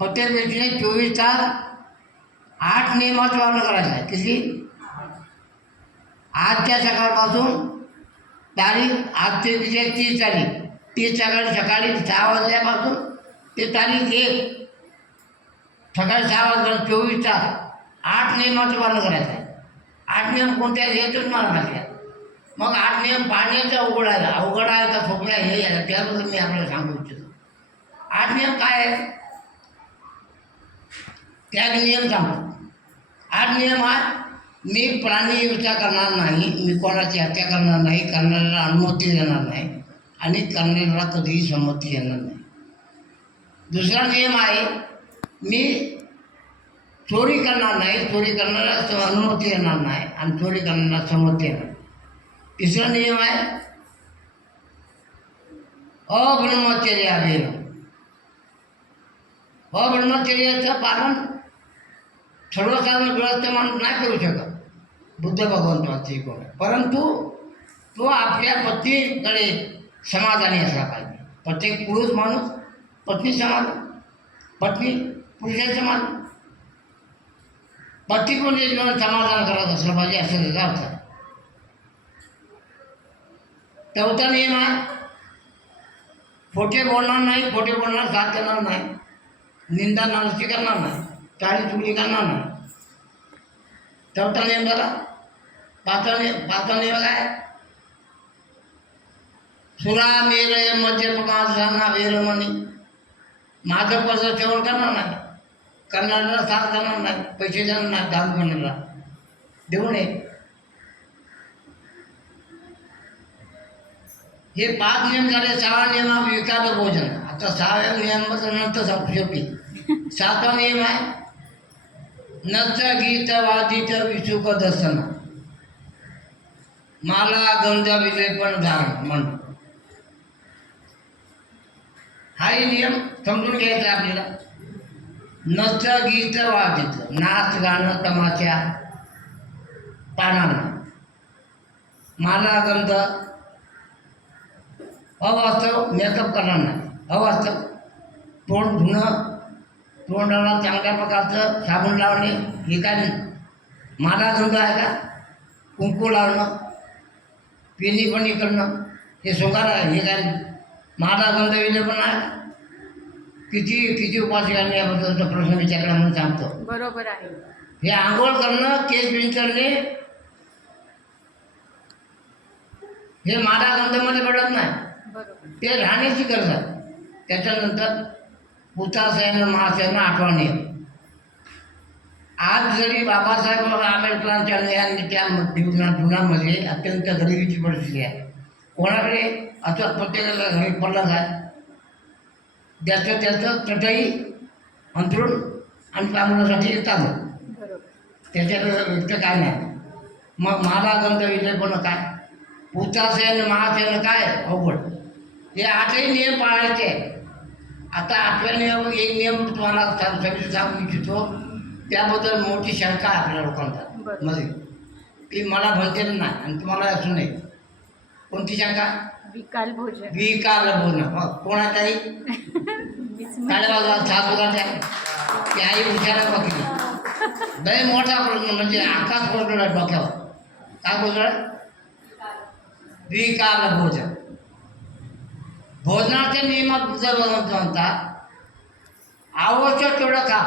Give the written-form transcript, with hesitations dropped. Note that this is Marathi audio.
प्रत्येक व्यक्तीने 24 तास 8 नियमाचं पालन करायचं आहे. किती? आजच्या सकाळपासून तारीख आजचे 30 तारीख 30 सकाळी 6 वाजल्यापासून ते तारीख 1 सकाळी 6 वाजता 24 तास 8 नियमाचं पालन करायचं आहे. 8 नियम कोणते आहेत हे तर मला माहिती आहे. मग 8 नियम पाळण्याचं अवघड आहे का सोपे आहे हे त्याबद्दल मी आपल्याला सांगू इच्छितो. 8 नियम काय आहे त्या नियम सांगतो. 8 नियम हा: मी प्राणी हिंसा करणार नाही, मी कोणाची हत्या करणार नाही, करणाऱ्याला अनुमती देणार नाही आणि करणाऱ्याला कधीही संमती देणार नाही. दुसरा नियम आहे, मी चोरी करणार नाही, चोरी करणाऱ्याला अनुमती देणार नाही आणि चोरी करणाऱ्याला संमती देणार. तिसरा नियम आहे अब्रह्मचर्यावेन. अब्रह्मचर्याचं पालन सर्वसाधारण गृहस्थ माणूस नाही करू शकत, बुद्ध भगवंताचा शिकवण. परंतु तो आपल्या पत्नीकडे समाधानी असला पाहिजे. प्रत्येक पुरुष माणूस पत्नी समाधान, पत्नी पुरुषाचे समाधान, पती कोणी समाधान करत असलं पाहिजे असं त्याचा अर्थ आहे. चौथा नियम आहे खोटे बोलणार नाही, खोटे बोलणार साथ देणार नाही, निंदा नालस्ती करणार नाही, चाळी चुगली करणार नाही. चौथा नियम झाला. पाचवा नियम काय? सुरा मेरय मद्यपमासांना वेरमणी. माझं पदार्थ सेवन करणार नाही, करणाऱ्याला साथ देणार नाही, पैसे देणार नाही, दान करणारा देऊ नये. हे 5 नियम झाले. 6वा नियम हा विकार भोजन. आता 6व्या नियमाचं नंतर सांगू शेवटी. 7वा नियम आहे नच गीत वादित विसुक दर्शन. माला गंध विलेपण धारण म्हण. हाही नियम समजून घ्यायचा आपल्याला. नच गीत वादित, नाच गाणं तमाशा ताणांना. माला गंध अवास्तव, मेकअप करणार नाही, अवास्तव. तोंड धुणं, तोंडाला चांगल्या प्रकारचं साबण लावणे हे काय माला गंध आहे का? कुंकू लावणं, पिणीपणी करणं हे शृंगार आहे. हे काय माला गंध विलेपण आहे? किती उपासकांनी याबद्दलचा प्रश्न विचारला म्हणून सांगतो. बरोबर आहे. हे आंघोळ करणं, केस विंचरणे हे माला गंधमध्ये पडत नाही. ते राहण्याची गरज आहे. त्याच्यानंतर हुताशयानं महाशयानं आठवणे. आज जरी बाबासाहेब आंबेडकरांच्या त्या जीवनामध्ये अत्यंत गरिबीची परिस्थिती आहे. कोणाकडे असं प्रत्येकाला घरी पडलं आहे त्याचं चटई अंथरूण आणि कामण्यासाठी येतात. त्याच्याकडे इतकं काय नाही. मग माला गंध विलेपण काय? हुताशयानं महाशयानं काय अवघड. हे 8ही नियम पाळायचे. आता 8व्या नियम एक नियम तुम्हाला सांगू इच्छितो. त्याबद्दल मोठी शंका आहे आपल्या लोकांचा मध्ये की मला म्हणते नाही आणि तुम्हाला असू नये. कोणती शंका? विकाल भोजन. विकाल भोजन कोणाचाही काळे बाजूला 7 प्रकारच्या त्याही विचारा बघितली. लय मोठा प्रश्न म्हणजे आकाश कोसळला डोक्यावर. काय कोसळलं? विकाल भोजन. भोजनाच्या नियमात जर म्हणतात आवश्यक तेवढं खा,